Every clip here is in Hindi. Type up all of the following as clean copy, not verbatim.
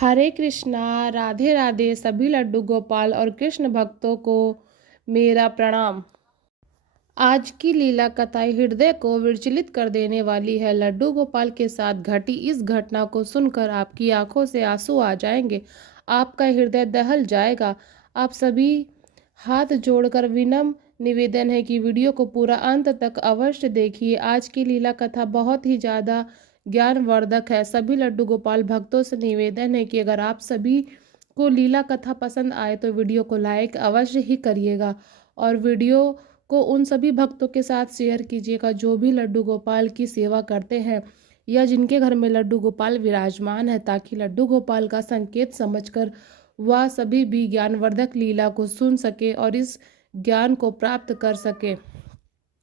हरे कृष्णा, राधे राधे सभी लड्डू गोपाल और कृष्ण भक्तों को मेरा प्रणाम। आज की लीला कथाएं हृदय को विचलित कर देने वाली है। लड्डू गोपाल के साथ घटी इस घटना को सुनकर आपकी आंखों से आंसू आ जाएंगे, आपका हृदय दहल जाएगा। आप सभी हाथ जोड़कर विनम्र निवेदन है कि वीडियो को पूरा अंत तक अवश्य देखिए। आज की लीला कथा बहुत ही ज़्यादा ज्ञानवर्धक है। सभी लड्डू गोपाल भक्तों से निवेदन है कि अगर आप सभी को लीला कथा पसंद आए तो वीडियो को लाइक अवश्य ही करिएगा और वीडियो को उन सभी भक्तों के साथ शेयर कीजिएगा जो भी लड्डू गोपाल की सेवा करते हैं या जिनके घर में लड्डू गोपाल विराजमान है, ताकि लड्डू गोपाल का संकेत समझकर वह सभी भी ज्ञानवर्धक लीला को सुन सके और इस ज्ञान को प्राप्त कर सके।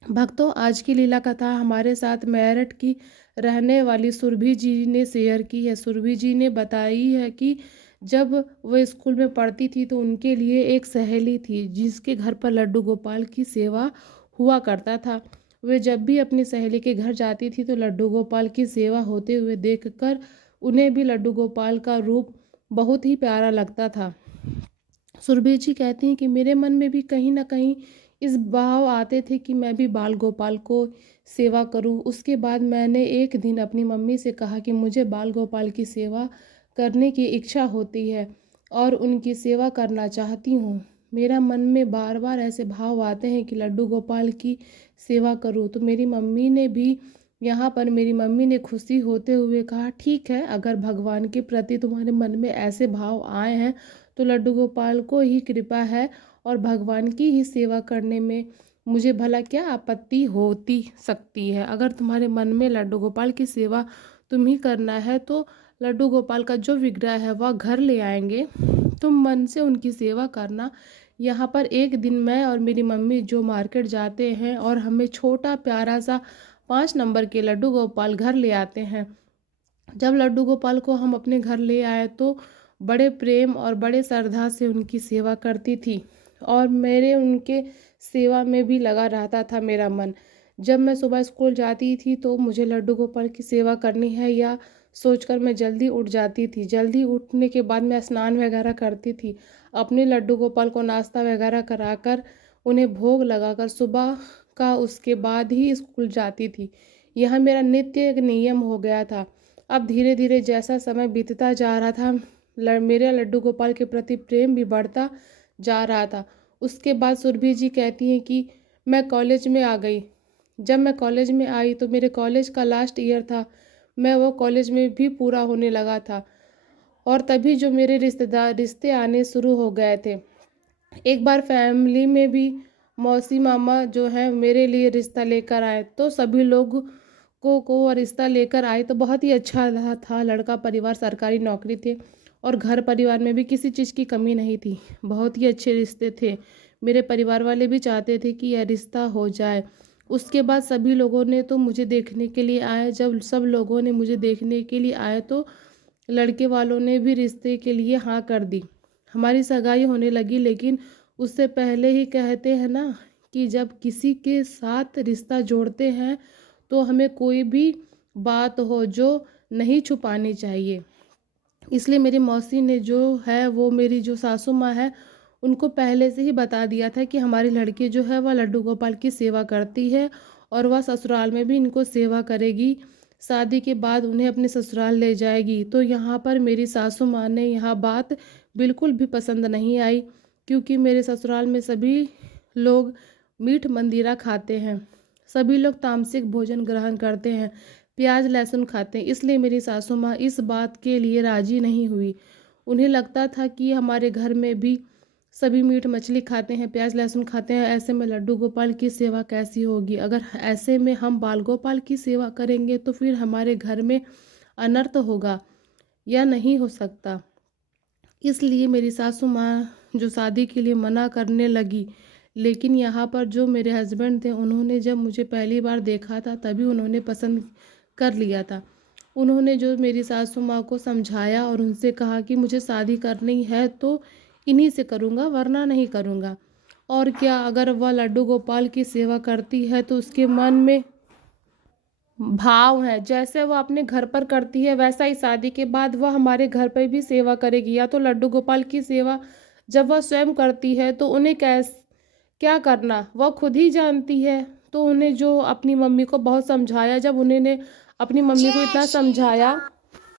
भक्तों, आज की लीला कथा हमारे साथ मेरठ की रहने वाली सुरभि जी ने शेयर की है। सुरभि जी ने बताई है कि जब वह स्कूल में पढ़ती थी तो उनके लिए एक सहेली थी जिसके घर पर लड्डू गोपाल की सेवा हुआ करता था। वे जब भी अपनी सहेली के घर जाती थी तो लड्डू गोपाल की सेवा होते हुए देखकर उन्हें भी लड्डू गोपाल का रूप बहुत ही प्यारा लगता था। सुरभि जी कहती हैं कि मेरे मन में भी कहीं ना कहीं इस भाव आते थे कि मैं भी बाल गोपाल को सेवा करूं। उसके बाद मैंने एक दिन अपनी मम्मी से कहा कि मुझे बाल गोपाल की सेवा करने की इच्छा होती है और उनकी सेवा करना चाहती हूँ। मेरा मन में बार बार ऐसे भाव आते हैं कि लड्डू गोपाल की सेवा करूँ। तो मेरी मम्मी ने भी मेरी मम्मी ने खुशी होते हुए कहा, ठीक है, अगर भगवान के प्रति तुम्हारे मन में ऐसे भाव आए हैं तो लड्डू गोपाल को ही कृपा है और भगवान की ही सेवा करने में मुझे भला क्या आपत्ति होती सकती है। अगर तुम्हारे मन में लड्डू गोपाल की सेवा तुम ही करना है तो लड्डू गोपाल का जो विग्रह है वह घर ले आएंगे, तुम मन से उनकी सेवा करना। यहाँ पर एक दिन मैं और मेरी मम्मी जो मार्केट जाते हैं और हमें छोटा प्यारा सा 5 नंबर के लड्डू गोपाल घर ले आते हैं। जब लड्डू गोपाल को हम अपने घर ले आए तो बड़े प्रेम और बड़े श्रद्धा से उनकी सेवा करती थी और मेरे उनके सेवा में भी लगा रहता था मेरा मन। जब मैं सुबह स्कूल जाती थी तो मुझे लड्डू गोपाल की सेवा करनी है या सोचकर मैं जल्दी उठ जाती थी। जल्दी उठने के बाद मैं स्नान वगैरह करती थी, अपने लड्डू गोपाल को नाश्ता वगैरह कराकर उन्हें भोग लगाकर सुबह का उसके बाद ही स्कूल जाती थी। यह मेरा नित्य एक नियम हो गया था। अब धीरे धीरे जैसा समय बीतता जा रहा था मेरे लड्डू गोपाल के प्रति प्रेम भी बढ़ता जा रहा था। उसके बाद सुरभि जी कहती हैं कि मैं कॉलेज में आ गई। जब मैं कॉलेज में आई तो मेरे कॉलेज का लास्ट ईयर था, मैं वो कॉलेज में भी पूरा होने लगा था और तभी जो मेरे रिश्ते आने शुरू हो गए थे। एक बार फैमिली में भी मौसी मामा जो है मेरे लिए रिश्ता लेकर आए तो सभी लोग को रिश्ता लेकर आए तो बहुत ही अच्छा था। लड़का परिवार सरकारी नौकरी थे और घर परिवार में भी किसी चीज़ की कमी नहीं थी। बहुत ही अच्छे रिश्ते थे। मेरे परिवार वाले भी चाहते थे कि यह रिश्ता हो जाए। उसके बाद सभी लोगों ने तो मुझे देखने के लिए आए। जब सब लोगों ने मुझे देखने के लिए आए तो लड़के वालों ने भी रिश्ते के लिए हाँ कर दी। हमारी सगाई होने लगी, लेकिन उससे पहले ही कहते हैं ना कि जब किसी के साथ रिश्ता जोड़ते हैं तो हमें कोई भी बात हो जो नहीं छुपानी चाहिए। इसलिए मेरी मौसी ने जो है वो मेरी जो सासू माँ है उनको पहले से ही बता दिया था कि हमारी लड़की जो है वह लड्डू गोपाल की सेवा करती है और वह ससुराल में भी इनको सेवा करेगी। शादी के बाद उन्हें अपने ससुराल ले जाएगी। तो यहाँ पर मेरी सासू माँ ने यह बात बिल्कुल भी पसंद नहीं आई, क्योंकि मेरे ससुराल में सभी लोग मीठ मंदिरा खाते हैं, सभी लोग तामसिक भोजन ग्रहण करते हैं, प्याज लहसुन खाते हैं। इसलिए मेरी सासू माँ इस बात के लिए राजी नहीं हुई। उन्हें लगता था कि हमारे घर में भी सभी मीट मछली खाते हैं, प्याज लहसुन खाते हैं, ऐसे में लड्डू गोपाल की सेवा कैसी होगी। अगर ऐसे में हम बाल गोपाल की सेवा करेंगे तो फिर हमारे घर में अनर्थ होगा या नहीं हो सकता। इसलिए मेरी सासू माँ जो शादी के लिए मना करने लगी। लेकिन यहाँ पर जो मेरे हस्बैंड थे उन्होंने जब मुझे पहली बार देखा था तभी उन्होंने पसंद कर लिया था। उन्होंने जो मेरी सासू माँ को समझाया और उनसे कहा कि मुझे शादी करनी है तो इन्हीं से करूँगा वरना नहीं करूँगा। और क्या, अगर वह लड्डू गोपाल की सेवा करती है तो उसके मन में भाव है। जैसे वो अपने घर पर करती है वैसा ही शादी के बाद वह हमारे घर पर भी सेवा करेगी। या तो लड्डू गोपाल की सेवा जब वह स्वयं करती है तो उन्हें क्या करना वह खुद ही जानती है। तो उन्हें जो अपनी मम्मी को बहुत समझाया, जब उन्होंने अपनी मम्मी को इतना समझाया,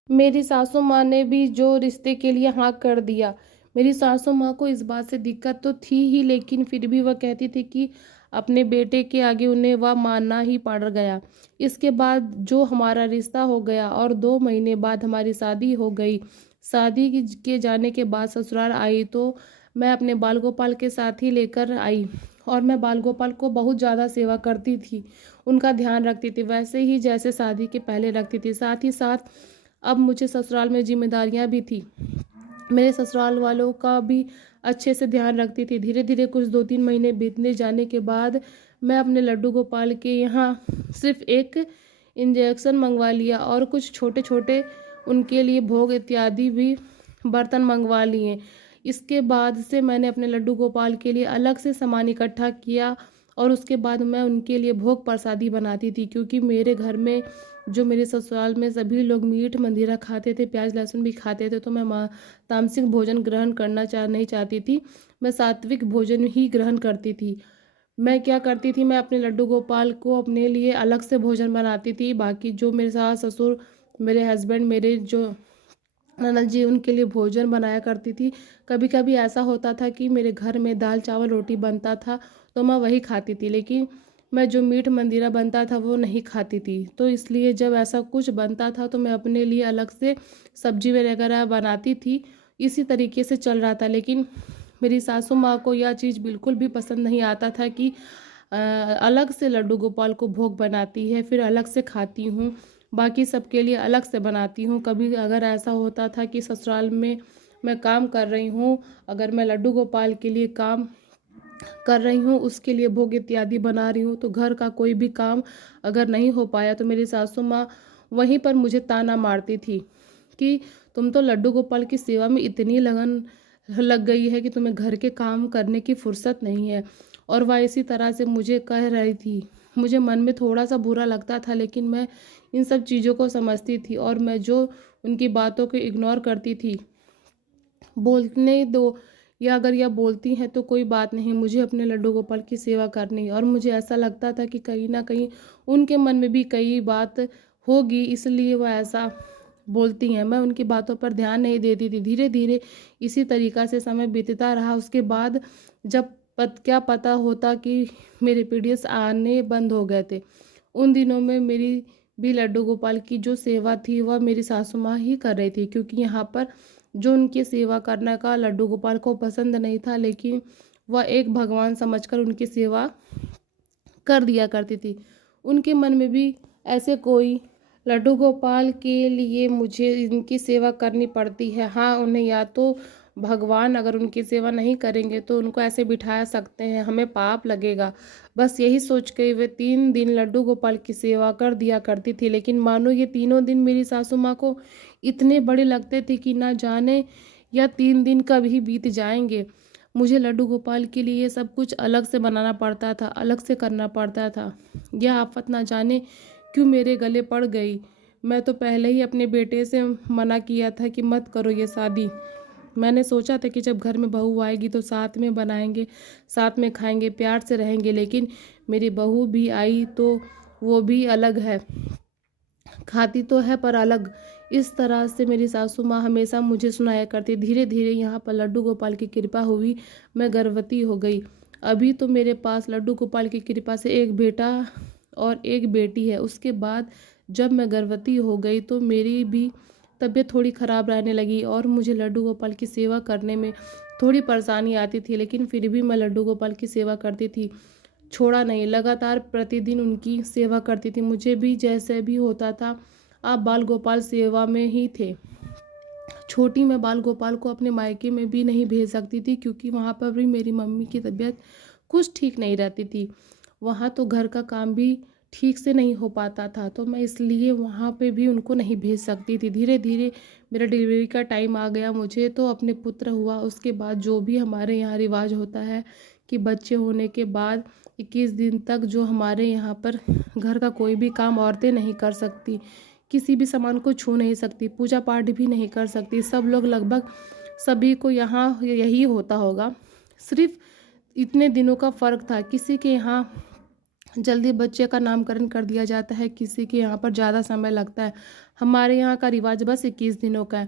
मेरी सासू माँ ने भी जो रिश्ते के लिए हाँ कर दिया। मेरी सासू माँ को इस बात से दिक्कत तो थी ही, लेकिन फिर भी वह कहती थी कि अपने बेटे के आगे उन्हें वह मानना ही पड़ गया। इसके बाद जो हमारा रिश्ता हो गया और 2 महीने बाद हमारी शादी हो गई। शादी के जाने के बाद ससुराल आई तो मैं अपने बाल गोपाल के साथ ही लेकर आई, और मैं बाल गोपाल को बहुत ज़्यादा सेवा करती थी, उनका ध्यान रखती थी वैसे ही जैसे शादी के पहले रखती थी। साथ ही साथ अब मुझे ससुराल में जिम्मेदारियां भी थी, मेरे ससुराल वालों का भी अच्छे से ध्यान रखती थी। धीरे धीरे कुछ 2-3 महीने बीतने जाने के बाद मैं अपने लड्डू गोपाल के यहाँ सिर्फ एक इंजेक्शन मंगवा लिया और कुछ छोटे छोटे उनके लिए भोग इत्यादि भी बर्तन मंगवा लिए। इसके बाद से मैंने अपने लड्डू गोपाल के लिए अलग से सामान इकट्ठा किया, और उसके बाद मैं उनके लिए भोग प्रसादी बनाती थी, क्योंकि मेरे घर में जो मेरे ससुराल में सभी लोग मीट मंदिरा खाते थे, प्याज लहसुन भी खाते थे, तो मैं तामसिक भोजन ग्रहण करना नहीं चाहती थी। मैं सात्विक भोजन ही ग्रहण करती थी। मैं क्या करती थी, मैं अपने लड्डू गोपाल को अपने लिए अलग से भोजन बनाती थी, बाकी जो मेरे सास ससुर, मेरे हस्बैंड, मेरे जो ननद जी, उनके लिए भोजन बनाया करती थी। कभी कभी ऐसा होता था कि मेरे घर में दाल चावल रोटी बनता था तो मैं वही खाती थी, लेकिन मैं जो मीट मंदिरा बनता था वो नहीं खाती थी। तो इसलिए जब ऐसा कुछ बनता था तो मैं अपने लिए अलग से सब्जी वगैरह बनाती थी। इसी तरीके से चल रहा था, लेकिन मेरी सासू माँ को यह चीज़ बिल्कुल भी पसंद नहीं आता था कि अलग से लड्डू गोपाल को भोग बनाती है फिर अलग से खाती हूँ, बाकी सबके लिए अलग से बनाती हूँ। कभी अगर ऐसा होता था कि ससुराल में मैं काम कर रही हूँ, अगर मैं लड्डू गोपाल के लिए काम कर रही हूँ, उसके लिए भोग इत्यादि बना रही हूँ, तो घर का कोई भी काम अगर नहीं हो पाया तो मेरी सासू माँ वहीं पर मुझे ताना मारती थी कि तुम तो लड्डू गोपाल की सेवा में इतनी लगन लग गई है कि तुम्हें घर के काम करने की फुर्सत नहीं है। और वह इसी तरह से मुझे कह रही थी। मुझे मन में थोड़ा सा बुरा लगता था, लेकिन मैं इन सब चीज़ों को समझती थी और मैं जो उनकी बातों को इग्नोर करती थी। बोलने दो, या अगर यह बोलती हैं तो कोई बात नहीं, मुझे अपने लड्डू गोपाल की सेवा करनी है। और मुझे ऐसा लगता था कि कहीं ना कहीं उनके मन में भी कई बात होगी, इसलिए वह ऐसा बोलती हैं। मैं उनकी बातों पर ध्यान नहीं देती थी। धीरे धीरे इसी तरीक़ा से समय बीतता रहा। उसके बाद जब क्या पता होता कि मेरे पीरियड्स आने बंद हो गए थे। उन दिनों में मेरी भी लड्डू गोपाल की जो सेवा थी वह मेरी सासू माँ ही कर रही थी, क्योंकि यहाँ पर जो उनकी सेवा करने का लड्डू गोपाल को पसंद नहीं था, लेकिन वह एक भगवान समझकर उनकी सेवा कर दिया करती थी। उनके मन में भी ऐसे कोई लड्डू गोपाल के लिए मुझे इनकी सेवा करनी पड़ती है। हाँ, उन्हें या तो भगवान अगर उनकी सेवा नहीं करेंगे तो उनको ऐसे बिठा सकते हैं, हमें पाप लगेगा। बस यही सोच के वे 3 दिन लड्डू गोपाल की सेवा कर दिया करती थी। लेकिन मानो ये 3 दिन मेरी सासू माँ को इतने बड़े लगते थे कि ना जाने या 3 दिन कब ही बीत जाएंगे। मुझे लड्डू गोपाल के लिए सब कुछ अलग से बनाना पड़ता था, अलग से करना पड़ता था। यह आफत ना जाने क्यों मेरे गले पड़ गई। मैं तो पहले ही अपने बेटे से मना किया था कि मत करो ये शादी। मैंने सोचा था कि जब घर में बहू आएगी तो साथ में बनाएंगे, साथ में खाएंगे, प्यार से रहेंगे, लेकिन मेरी बहू भी आई तो वो भी अलग है, खाती तो है पर अलग। इस तरह से मेरी सासू माँ हमेशा मुझे सुनाया करती। धीरे धीरे यहाँ पर लड्डू गोपाल की कृपा हुई, मैं गर्भवती हो गई। अभी तो मेरे पास लड्डू गोपाल की कृपा से एक बेटा और एक बेटी है। उसके बाद जब मैं गर्भवती हो गई तो मेरी भी तबीयत थोड़ी ख़राब रहने लगी और मुझे लड्डू गोपाल की सेवा करने में थोड़ी परेशानी आती थी, लेकिन फिर भी मैं लड्डू गोपाल की सेवा करती थी, छोड़ा नहीं। लगातार प्रतिदिन उनकी सेवा करती थी। मुझे भी जैसे भी होता था, आप बाल गोपाल सेवा में ही थे। छोटी मैं बाल गोपाल को अपने मायके में भी नहीं भेज सकती थी, क्योंकि वहाँ पर भी मेरी मम्मी की तबीयत कुछ ठीक नहीं रहती थी। वहाँ तो घर का काम भी ठीक से नहीं हो पाता था, तो मैं इसलिए वहाँ पे भी उनको नहीं भेज सकती थी। धीरे धीरे मेरा डिलीवरी का टाइम आ गया, मुझे तो अपने पुत्र हुआ। उसके बाद जो भी हमारे यहाँ रिवाज होता है कि बच्चे होने के बाद 21 दिन तक जो हमारे यहाँ पर घर का कोई भी काम औरतें नहीं कर सकती, किसी भी सामान को छू नहीं सकती, पूजा पाठ भी नहीं कर सकती। सब लोग लगभग सभी को यहाँ यही होता होगा। सिर्फ इतने दिनों का फ़र्क था। किसी के यहाँ जल्दी बच्चे का नामकरण कर दिया जाता है, किसी के यहाँ पर ज़्यादा समय लगता है। हमारे यहाँ का रिवाज बस 21 दिनों का है,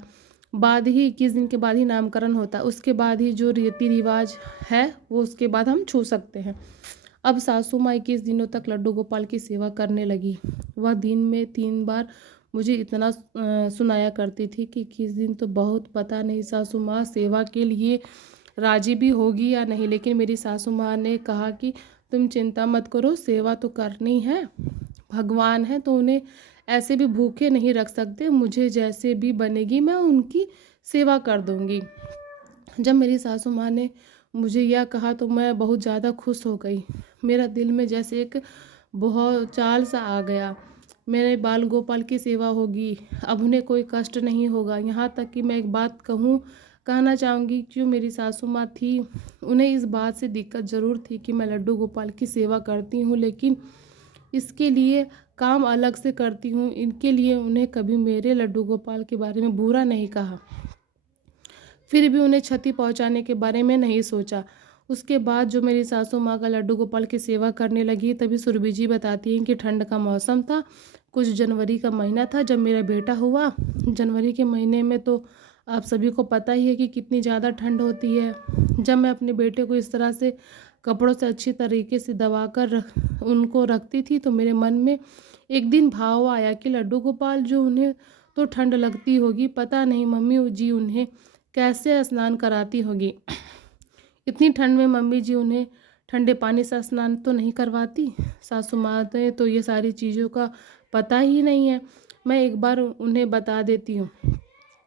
बाद ही 21 दिन के बाद ही नामकरण होता है। उसके बाद ही जो रीति रिवाज है वो उसके बाद हम छू सकते हैं। अब सासू माँ 21 दिनों तक लड्डू गोपाल की सेवा करने लगी। वह दिन में 3 बार मुझे इतना सुनाया करती थी कि 21 दिन तो बहुत, पता नहीं सासू माँ सेवा के लिए राजी भी होगी या नहीं। लेकिन मेरी सासू माँ ने कहा कि तुम चिंता मत करो, सेवा तो करनी है, भगवान है तो उन्हें ऐसे भी भूखे नहीं रख सकते, मुझे जैसे भी बनेगी मैं उनकी सेवा कर दूंगी। जब मेरी सासू माँ ने मुझे यह कहा तो मैं बहुत ज़्यादा खुश हो गई। मेरा दिल में जैसे एक बहुत चाल सा आ गया। मेरे बाल गोपाल की सेवा होगी, अब उन्हें कोई कष्ट नहीं होगा। यहाँ तक कि मैं एक बात कहना चाहूँगी, जो मेरी सासू माँ थी उन्हें इस बात से दिक्कत ज़रूर थी कि मैं लड्डू गोपाल की सेवा करती हूँ, लेकिन इसके लिए काम अलग से करती हूँ। इनके लिए उन्हें कभी मेरे लड्डू गोपाल के बारे में बुरा नहीं कहा, फिर भी उन्हें क्षति पहुँचाने के बारे में नहीं सोचा। उसके बाद जो मेरी सासू माँ का लड्डू गोपाल की सेवा करने लगी, तभी सुरभि जी बताती हैं कि ठंड का मौसम था, कुछ जनवरी का महीना था जब मेरा बेटा हुआ। जनवरी के महीने में तो आप सभी को पता ही है कि कितनी ज़्यादा ठंड होती है। जब मैं अपने बेटे को इस तरह से कपड़ों से अच्छी तरीके से दबा कर उनको रखती थी तो मेरे मन में एक दिन भाव आया कि लड्डू गोपाल जो, उन्हें तो ठंड लगती होगी, पता नहीं मम्मी जी उन्हें कैसे स्नान कराती होगी। इतनी ठंड में मम्मी जी उन्हें ठंडे पानी से स्नान तो नहीं करवाती। सासू माँ ने तो ये सारी चीज़ों का पता ही नहीं है। मैं एक बार उन्हें बता देती हूँ।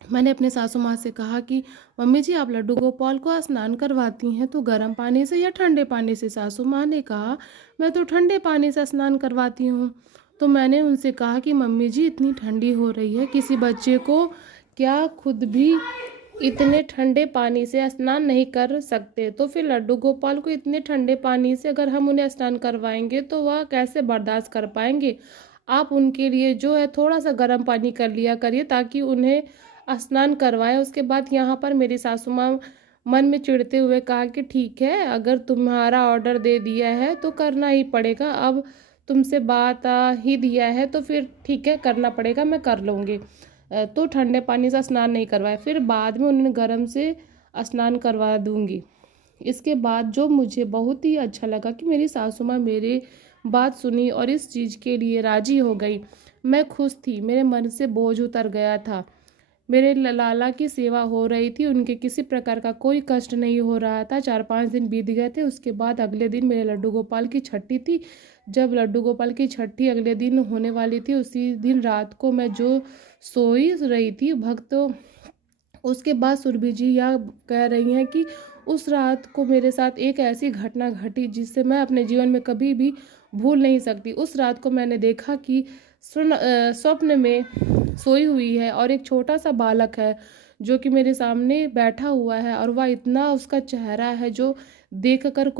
मैंने अपने सासू माँ से कहा कि मम्मी जी आप लड्डू गोपाल को स्नान करवाती हैं तो गर्म पानी से या ठंडे पानी से? सासू माँ ने कहा मैं तो ठंडे पानी से स्नान करवाती हूँ। तो मैंने उनसे कहा कि मम्मी जी इतनी ठंडी हो रही है, किसी बच्चे को क्या खुद भी इतने ठंडे पानी से स्नान नहीं कर सकते, तो फिर लड्डू गोपाल को इतने ठंडे पानी से अगर हम उन्हें स्नान करवाएंगे तो वह कैसे बर्दाश्त कर पाएंगे? आप उनके लिए जो है थोड़ा सा गर्म पानी कर लिया करिए ताकि उन्हें स्नान करवाएं। उसके बाद यहाँ पर मेरी सासू माँ मन में चिढ़ते हुए कहा कि ठीक है, अगर तुम्हारा ऑर्डर दे दिया है तो करना ही पड़ेगा, अब तुमसे बात ही दिया है तो फिर ठीक है करना पड़ेगा, मैं कर लूँगी। तो ठंडे पानी से स्नान नहीं करवाया, फिर बाद में उन्होंने गर्म से स्नान करवा दूँगी। इसके बाद जो मुझे बहुत ही अच्छा लगा कि मेरी सासू माँ मेरी बात सुनी और इस चीज़ के लिए राजी हो गई। मैं खुश थी, मेरे मन से बोझ उतर गया था। मेरे लाला की सेवा हो रही थी, उनके किसी प्रकार का कोई कष्ट नहीं हो रहा था। 4-5 दिन बीत गए थे। उसके बाद अगले दिन मेरे लड्डू गोपाल की छठी थी। जब लड्डू गोपाल की छठी अगले दिन होने वाली थी, उसी दिन रात को मैं जो सोई रही थी भक्त, उसके बाद सुरभि जी यह कह रही हैं कि उस रात को मेरे साथ एक ऐसी घटना घटी जिससे मैं अपने जीवन में कभी भी भूल नहीं सकती। उस रात को मैंने देखा कि स्वप्न में सोई हुई है और एक छोटा सा बालक है जो कि मेरे सामने बैठा हुआ है, और वह इतना, उसका चेहरा है जो देखकर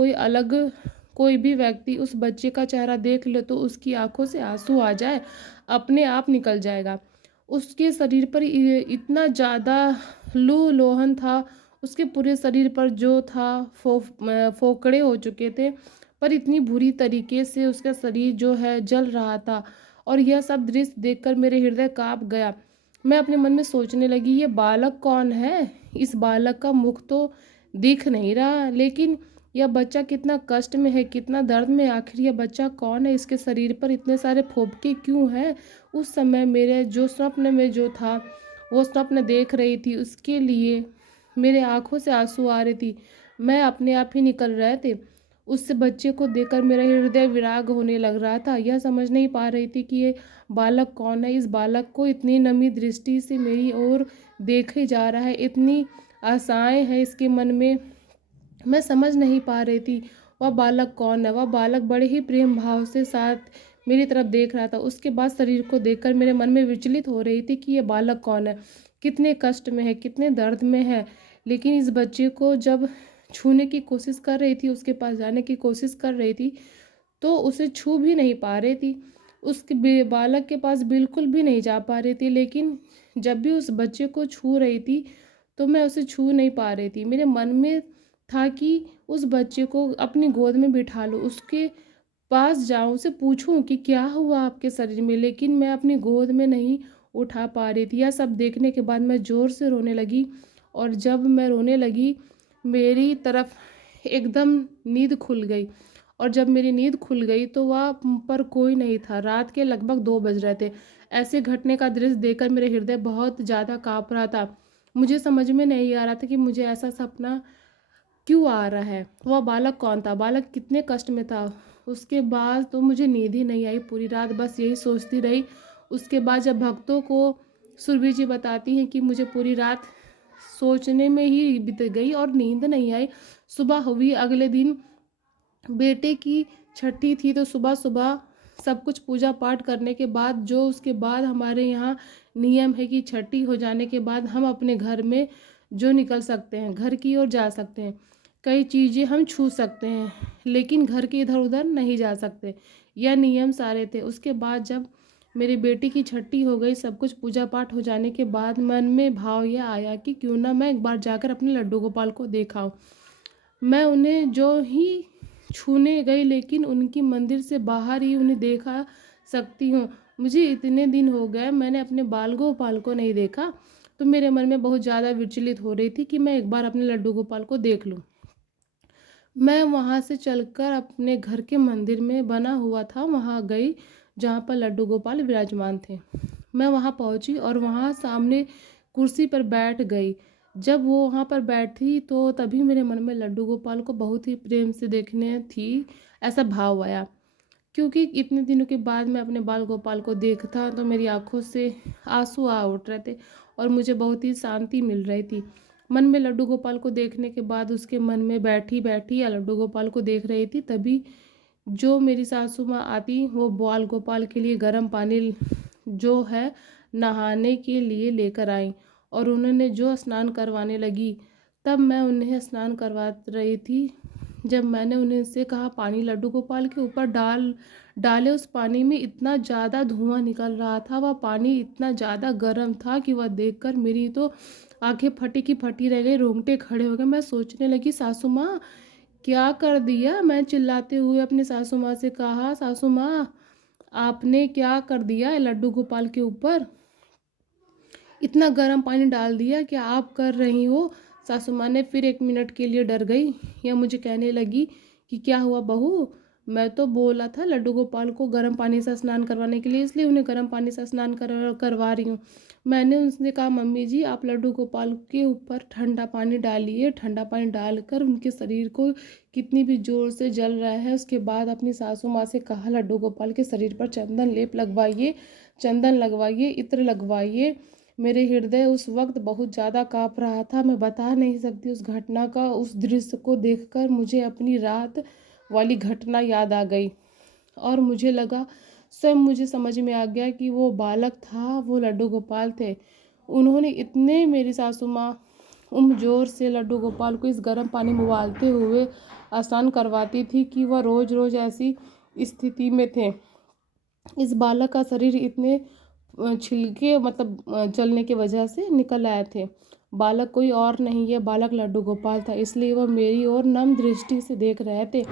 कोई भी व्यक्ति उस बच्चे का चेहरा देख ले तो उसकी आंखों से आंसू आ जाए, अपने आप निकल जाएगा। उसके शरीर पर इतना ज़्यादा लू लोहन था, उसके पूरे शरीर पर जो था फोकड़े हो चुके थे, पर इतनी बुरी तरीके से उसका शरीर जो है जल रहा था। और यह सब दृश्य देखकर मेरे हृदय कांप गया। मैं अपने मन में सोचने लगी ये बालक कौन है? इस बालक का मुख तो दिख नहीं रहा, लेकिन यह बच्चा कितना कष्ट में है, कितना दर्द में, आखिर यह बच्चा कौन है? इसके शरीर पर इतने सारे फोपके क्यों हैं? उस समय मेरे जो स्वप्न में जो था वो स्वप्न देख रही थी, उसके लिए मेरे आंखों से आंसू आ रही थी, मैं अपने आप ही निकल रहे थे। उस बच्चे को देखकर मेरा हृदय विराग होने लग रहा था। यह समझ नहीं पा रही थी कि ये बालक कौन है। इस बालक को इतनी नमी दृष्टि से मेरी ओर देखे जा रहा है, इतनी आशाएं हैं इसके मन में, मैं समझ नहीं पा रही थी वह बालक कौन है। वह बालक बड़े ही प्रेम भाव से साथ मेरी तरफ देख रहा था। उसके बाद शरीर को देखकर मेरे मन में विचलित हो रही थी कि ये बालक कौन है, कितने कष्ट में है, कितने दर्द में है। लेकिन इस बच्चे को जब छूने की कोशिश कर रही थी, उसके पास जाने की कोशिश कर रही थी, तो उसे छू भी नहीं पा रही थी, उसके बालक के पास बिल्कुल भी नहीं जा पा रही थी। लेकिन जब भी उस बच्चे को छू रही थी तो मैं उसे छू नहीं पा रही थी। मेरे मन में था कि उस बच्चे को अपनी गोद में बिठा लूँ, उसके पास जाऊं, उसे पूछूं कि क्या हुआ आपके शरीर में, लेकिन मैं अपनी गोद में नहीं उठा पा रही थी। यह सब देखने के बाद मैं ज़ोर से रोने लगी, और जब मैं रोने लगी मेरी तरफ एकदम नींद खुल गई, और जब मेरी नींद खुल गई तो वहाँ पर कोई नहीं था। रात के लगभग 2 बज रहे थे। ऐसे घटने का दृश्य देखकर मेरे हृदय बहुत ज़्यादा काँप रहा था। मुझे समझ में नहीं आ रहा था कि मुझे ऐसा सपना क्यों आ रहा है। वह बालक कौन था, बालक कितने कष्ट में था। उसके बाद तो मुझे नींद ही नहीं आई, पूरी रात बस यही सोचती रही। उसके बाद जब भक्तों को सुरभि जी बताती हैं कि मुझे पूरी रात सोचने में ही बीत गई और नींद नहीं आई। सुबह हुई, अगले दिन बेटे की छठी थी, तो सुबह सुबह सब कुछ पूजा पाठ करने के बाद, जो उसके बाद हमारे यहाँ नियम है कि छठी हो जाने के बाद हम अपने घर में जो निकल सकते हैं, घर की ओर जा सकते हैं, कई चीज़ें हम छू सकते हैं, लेकिन घर के इधर उधर नहीं जा सकते। यह नियम सारे थे। उसके बाद जब मेरी बेटी की छठी हो गई, सब कुछ पूजा पाठ हो जाने के बाद मन में भाव यह आया कि क्यों ना मैं एक बार जाकर अपने लड्डू गोपाल को देखाऊं। मैं उन्हें जो ही छूने गई, लेकिन उनकी मंदिर से बाहर ही उन्हें देखा सकती हूँ। मुझे इतने दिन हो गए मैंने अपने बाल गोपाल को नहीं देखा, तो मेरे मन में बहुत ज़्यादा विचलित हो रही थी कि मैं एक बार अपने लड्डू गोपाल को देख लूँ। मैं वहाँ से चलकर अपने घर के मंदिर में बना हुआ था वहाँ गई, जहाँ पर लड्डू गोपाल विराजमान थे। मैं वहाँ पहुँची और वहाँ सामने कुर्सी पर बैठ गई। जब वो वहाँ पर बैठी तो तभी मेरे मन में लड्डू गोपाल को बहुत ही प्रेम से देखने थी, ऐसा भाव आया। क्योंकि इतने दिनों के बाद मैं अपने बाल गोपाल को देखता तो मेरी आंखों से आंसू आ उठ रहे थे और मुझे बहुत ही शांति मिल रही थी। मन में लड्डू गोपाल को देखने के बाद उसके मन में बैठी बैठी या लड्डू गोपाल को देख रही थी, तभी जो मेरी सासू माँ आती वो बाल गोपाल के लिए गर्म पानी जो है नहाने के लिए लेकर आई, और उन्होंने जो स्नान करवाने लगी, तब मैं उन्हें स्नान करवा रही थी। जब मैंने उन्हें से कहा पानी लड्डू गोपाल के ऊपर डाले, उस पानी में इतना ज़्यादा धुआं निकल रहा था, वह पानी इतना ज़्यादा गर्म था कि वह देखकर मेरी तो आंखें फटी की फटी रह गई, रोंगटे खड़े हो गए। मैं सोचने लगी सासू माँ क्या कर दिया। मैं चिल्लाते हुए अपने सासू माँ से कहा, सासू माँ आपने क्या कर दिया, लड्डू गोपाल के ऊपर इतना गर्म पानी डाल दिया, क्या आप कर रही हो। सासू माँ ने फिर 1 मिनट के लिए डर गई या मुझे कहने लगी कि क्या हुआ बहू, मैं तो बोला था लड्डू गोपाल को गर्म पानी से स्नान करवाने के लिए, इसलिए उन्हें गर्म पानी से स्नान करवा रही हूँ। मैंने उनसे कहा मम्मी जी आप लड्डू गोपाल के ऊपर ठंडा पानी डालिए, ठंडा पानी डालकर उनके शरीर को कितनी भी जोर से जल रहा है। उसके बाद अपनी सासू माँ से कहा लड्डू गोपाल के शरीर पर चंदन लेप लगवाइए, चंदन लगवाइए, इत्र लगवाइए। मेरे हृदय उस वक्त बहुत ज़्यादा काँप रहा था, मैं बता नहीं सकती उस घटना का। उस दृश्य को देखकर मुझे अपनी रात वाली घटना याद आ गई और मुझे लगा, स्वयं मुझे समझ में आ गया कि वो बालक था, वो लड्डू गोपाल थे। उन्होंने इतने, मेरी सासू माँ जोर से लड्डू गोपाल को इस गर्म पानी में उबालते हुए स्नान करवाती थी कि वह रोज़ रोज़ ऐसी स्थिति में थे। इस बालक का शरीर इतने छिलके मतलब जलने की वजह से निकल आए थे। बालक कोई और नहीं, ये बालक लड्डू गोपाल था, इसलिए वह मेरी ओर नम दृष्टि से देख रहे थे।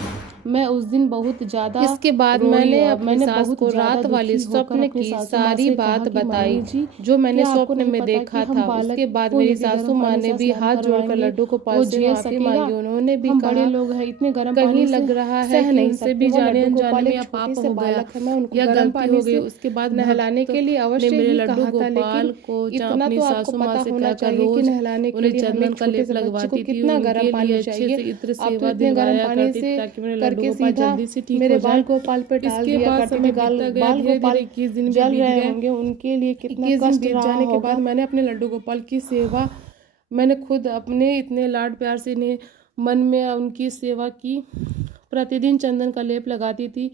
मैं उस दिन बहुत ज़्यादा इसके बाद मैंने अपनी सास को रात वाली स्वप्न की सारी बात बताई जो मैंने स्वप्न में देखा था। उसके बाद मेरी सासू माँ ने भी हाथ जोड़कर लड्डू गोपाल से माफी मांगी। उन्होंने भी कहा बड़े लोग हैं, इतने गर्म कहीं पानी लग रहा है कि उनसे भी जाने अनजाने में पाप हो गया या गलती हो गई। उसके बाद नहलाने के लिए अवश्य ही कहा था, लेकिन इतना तो आपको पता होना चाहिए कि नहलाने के लिए चंदन का लेप लगवाती थी, कितना गर्म पानी चाहिए। आप तो इतने गर्म पानी से करके सीधा मेरे बाल गोपाल पे डाल दिया करते थे। बाल गोपाल जल रहे होंगे, उनके लिए कितना कष्ट रहा जाने के बाद मैंने अपने लड्डू गोपाल की सेवा मैंने खुद अपने इतने लाड प्यार से ने मन में उनकी सेवा की। प्रतिदिन चंदन का लेप लगाती थी,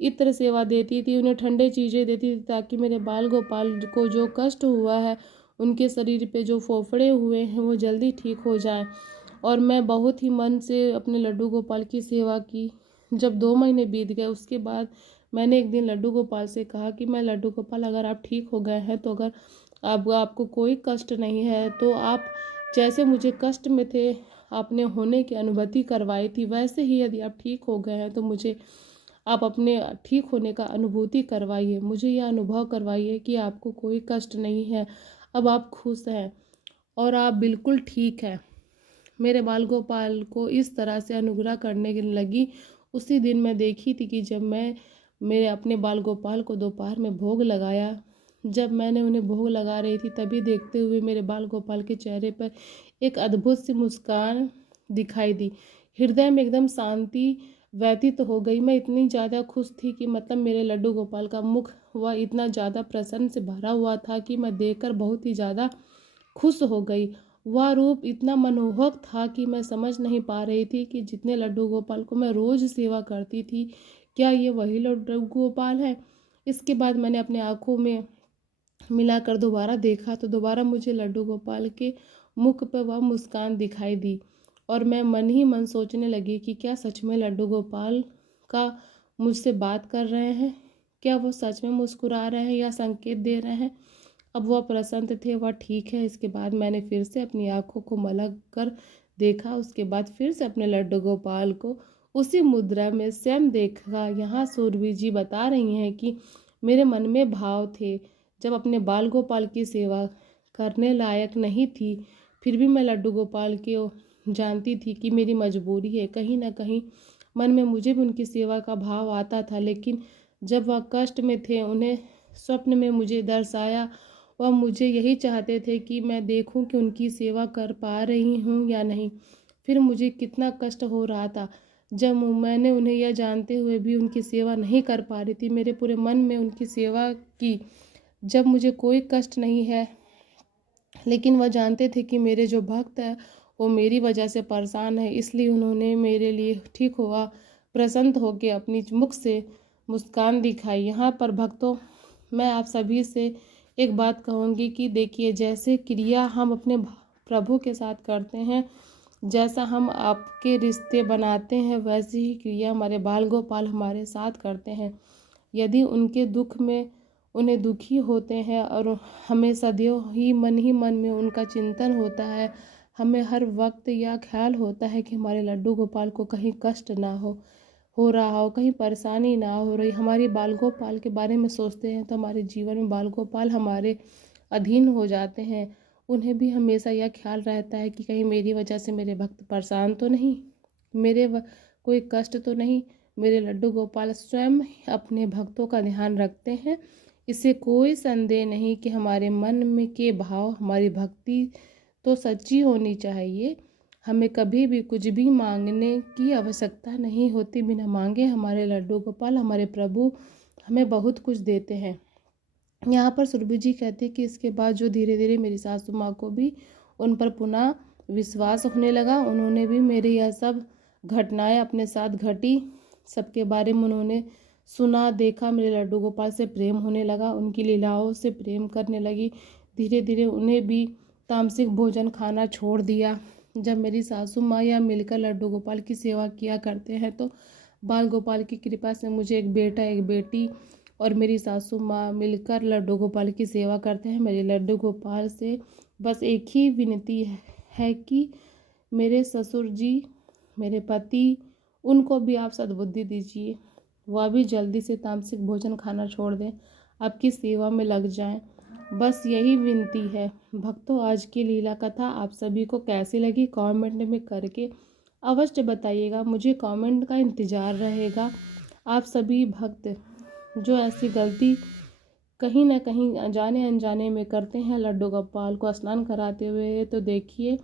इत्र सेवा देती थी, उन्हें ठंडे चीज़ें देती थी ताकि मेरे बाल गोपाल को जो कष्ट हुआ है, उनके शरीर पे जो फोफड़े हुए हैं वो जल्दी ठीक हो जाएं। और मैं बहुत ही मन से अपने लड्डू गोपाल की सेवा की। जब 2 महीने बीत गए उसके बाद मैंने एक दिन लड्डू गोपाल से कहा कि मैं लड्डू गोपाल, अगर आप ठीक हो गए हैं तो अगर आपको कोई कष्ट नहीं है तो आप जैसे मुझे कष्ट में थे आपने होने की अनुभूति करवाई थी, वैसे ही यदि आप ठीक हो गए हैं तो मुझे आप अपने ठीक होने का अनुभूति करवाइए। मुझे यह अनुभव करवाइए कि आपको कोई कष्ट नहीं है, अब आप खुश हैं और आप बिल्कुल ठीक हैं। मेरे बाल गोपाल को इस तरह से अनुग्रह करने लगी। उसी दिन मैं देखी थी कि जब मैं मेरे अपने बाल गोपाल को दोपहर में भोग लगाया, जब मैंने उन्हें भोग लगा रही थी तभी देखते हुए मेरे बाल गोपाल के चेहरे पर एक अद्भुत सी मुस्कान दिखाई दी। हृदय में एकदम शांति व्यतीत हो गई। मैं इतनी ज़्यादा खुश थी कि मतलब मेरे लड्डू गोपाल का मुख वह इतना ज़्यादा प्रसन्न से भरा हुआ था कि मैं देखकर बहुत ही ज़्यादा खुश हो गई। वह रूप इतना मनमोहक था कि मैं समझ नहीं पा रही थी कि जितने लड्डू गोपाल को मैं रोज़ सेवा करती थी, क्या ये वही लड्डू गोपाल है। इसके बाद मैंने अपने आँखों में मिलाकर दोबारा देखा तो दोबारा मुझे लड्डू गोपाल के मुख पर वह मुस्कान दिखाई दी और मैं मन ही मन सोचने लगी कि क्या सच में लड्डू गोपाल का मुझसे बात कर रहे हैं, क्या वो सच में मुस्कुरा रहे हैं या संकेत दे रहे हैं। अब वह प्रसन्न थे, वह ठीक है। इसके बाद मैंने फिर से अपनी आंखों को मलक कर देखा। उसके बाद फिर से अपने लड्डू गोपाल को उसी मुद्रा में स्वयं देखा। यहाँ सूरबी जी बता रही हैं कि मेरे मन में भाव थे, जब अपने बाल गोपाल की सेवा करने लायक नहीं थी फिर भी मैं लड्डू गोपाल के जानती थी कि मेरी मजबूरी है। कहीं ना कहीं मन में मुझे भी उनकी सेवा का भाव आता था, लेकिन जब वह कष्ट में थे उन्हें स्वप्न में मुझे दर्शाया। वह मुझे यही चाहते थे कि मैं देखूं कि उनकी सेवा कर पा रही हूं या नहीं। फिर मुझे कितना कष्ट हो रहा था जब मैंने उन्हें यह जानते हुए भी उनकी सेवा नहीं कर पा रही थी। मेरे पूरे मन में उनकी सेवा की, जब मुझे कोई कष्ट नहीं है, लेकिन वह जानते थे कि मेरे जो भक्त हैं वो मेरी वजह से परेशान है, इसलिए उन्होंने मेरे लिए ठीक हुआ प्रसन्न होकर अपनी मुख से मुस्कान दिखाई। यहाँ पर भक्तों, मैं आप सभी से एक बात कहूँगी कि देखिए, जैसे क्रिया हम अपने प्रभु के साथ करते हैं, जैसा हम आपके रिश्ते बनाते हैं, वैसी ही क्रिया हमारे बाल गोपाल हमारे साथ करते हैं। यदि उनके दुख में उन्हें दुखी होते हैं और हमें सदैव ही मन में उनका चिंतन होता है, हमें हर वक्त यह ख्याल होता है कि हमारे लड्डू गोपाल को कहीं कष्ट ना हो रहा हो, कहीं परेशानी ना हो रही। हमारी बाल गोपाल के बारे में सोचते हैं तो हमारे जीवन में बाल गोपाल हमारे अधीन हो जाते हैं। उन्हें भी हमेशा यह ख्याल रहता है कि कहीं मेरी वजह से मेरे भक्त परेशान तो नहीं, कोई कष्ट तो नहीं। मेरे लड्डू गोपाल स्वयं अपने भक्तों का ध्यान रखते हैं। इससे कोई संदेह नहीं कि हमारे मन में के भाव, हमारी भक्ति तो सच्ची होनी चाहिए। हमें कभी भी कुछ भी मांगने की आवश्यकता नहीं होती। बिना मांगे हमारे लड्डू गोपाल, हमारे प्रभु हमें बहुत कुछ देते हैं। यहाँ पर सुरभि जी कहते हैं कि इसके बाद जो धीरे धीरे मेरी सासू माँ को भी उन पर पुनः विश्वास होने लगा। उन्होंने भी मेरे यह सब घटनाएं अपने साथ घटी, सबके बारे में उन्होंने सुना देखा। मेरे लड्डू गोपाल से प्रेम होने लगा, उनकी लीलाओं से प्रेम करने लगी। धीरे धीरे उन्हें भी तामसिक भोजन खाना छोड़ दिया। जब मेरी सासू माँ या मिलकर लड्डू गोपाल की सेवा किया करते हैं तो बाल गोपाल की कृपा से मुझे एक बेटा एक बेटी और मेरी सासू माँ मिलकर लड्डू गोपाल की सेवा करते हैं। मेरे लड्डू गोपाल से बस एक ही विनती है कि मेरे ससुर जी, मेरे पति, उनको भी आप सद्बुद्धि दीजिए, वह भी जल्दी से तामसिक भोजन खाना छोड़ दें, आपकी सेवा में लग जाएं। बस यही विनती है। भक्तों, आज की लीला कथा आप सभी को कैसी लगी कमेंट में करके अवश्य बताइएगा। मुझे कमेंट का इंतज़ार रहेगा। आप सभी भक्त जो ऐसी गलती कहीं ना कहीं अनजाने अनजाने में करते हैं, लड्डू गोपाल को स्नान कराते हुए, तो देखिए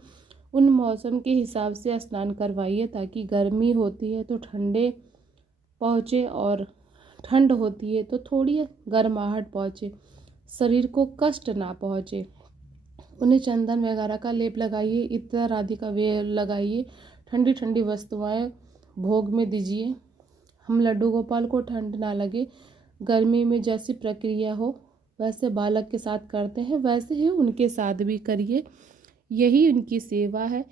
उन मौसम के हिसाब से स्नान करवाइए, ताकि गर्मी होती है तो ठंडे पहुँचे और ठंड होती है तो थोड़ी गर्माहट पहुँचे, शरीर को कष्ट ना पहुँचे। उन्हें चंदन वगैरह का लेप लगाइए, इत्र आदि का वे लगाइए, ठंडी ठंडी वस्तुएं भोग में दीजिए। हम लड्डू गोपाल को ठंड ना लगे, गर्मी में जैसी प्रक्रिया हो वैसे बालक के साथ करते हैं, वैसे ही उनके साथ भी करिए। यही उनकी सेवा है,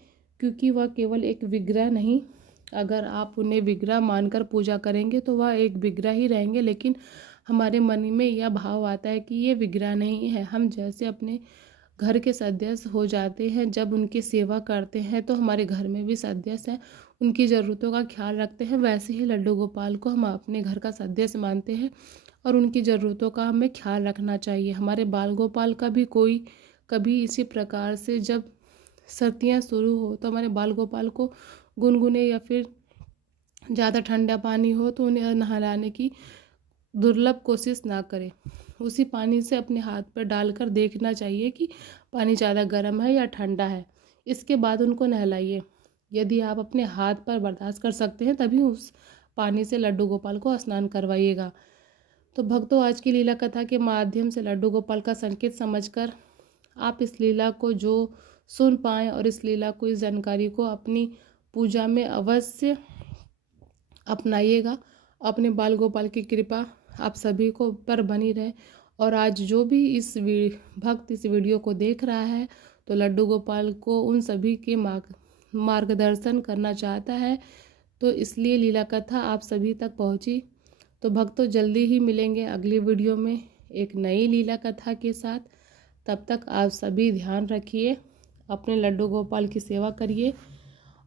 क्योंकि वह केवल एक विग्रह नहीं, अगर आप उन्हें विग्रह मानकर पूजा करेंगे तो वह एक विग्रह ही रहेंगे, लेकिन हमारे मन में यह भाव आता है कि ये विग्रह नहीं है। हम जैसे अपने घर के सदस्य हो जाते हैं, जब उनकी सेवा करते हैं तो हमारे घर में भी सदस्य हैं, उनकी ज़रूरतों का ख्याल रखते हैं। वैसे ही लड्डू गोपाल को हम अपने घर का सदस्य मानते हैं और उनकी ज़रूरतों का हमें ख्याल रखना चाहिए। हमारे बाल गोपाल का भी कोई कभी इसी प्रकार से जब सर्दियाँ शुरू हो तो हमारे बाल गोपाल को गुनगुने या फिर ज़्यादा ठंडा पानी हो तो उन्हें नहलाने की दुर्लभ कोशिश ना करें। उसी पानी से अपने हाथ पर डालकर देखना चाहिए कि पानी ज़्यादा गर्म है या ठंडा है, इसके बाद उनको नहलाइए। यदि आप अपने हाथ पर बर्दाश्त कर सकते हैं तभी उस पानी से लड्डू गोपाल को स्नान करवाइएगा। तो भक्तों, आज की लीला कथा के माध्यम से लड्डू गोपाल का संकेत समझकर आप इस लीला को जो सुन पाएँ और इस लीला को, इस जानकारी को अपनी पूजा में अवश्य अपनाइएगा। अपने बाल गोपाल की कृपा आप सभी को पर बनी रहे। और आज जो भी इस भक्त इस वीडियो को देख रहा है तो लड्डू गोपाल को उन सभी के मार्गदर्शन करना चाहता है, तो इसलिए लीला कथा आप सभी तक पहुंची। तो भक्तों, जल्दी ही मिलेंगे अगली वीडियो में एक नई लीला कथा के साथ। तब तक आप सभी ध्यान रखिए, अपने लड्डू गोपाल की सेवा करिए।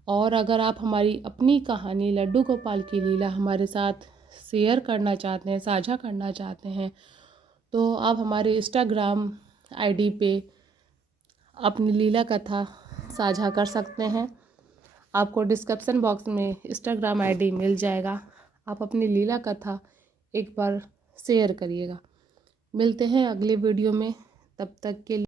और अगर आप हमारी अपनी कहानी लड्डू गोपाल की लीला हमारे साथ शेयर करना चाहते हैं, साझा करना चाहते हैं, तो आप हमारे इंस्टाग्राम आईडी पे अपनी लीला कथा साझा कर सकते हैं। आपको डिस्क्रिप्शन बॉक्स में इंस्टाग्राम आईडी मिल जाएगा। आप अपनी लीला कथा एक बार शेयर करिएगा। मिलते हैं अगले वीडियो में, तब तक के लिए।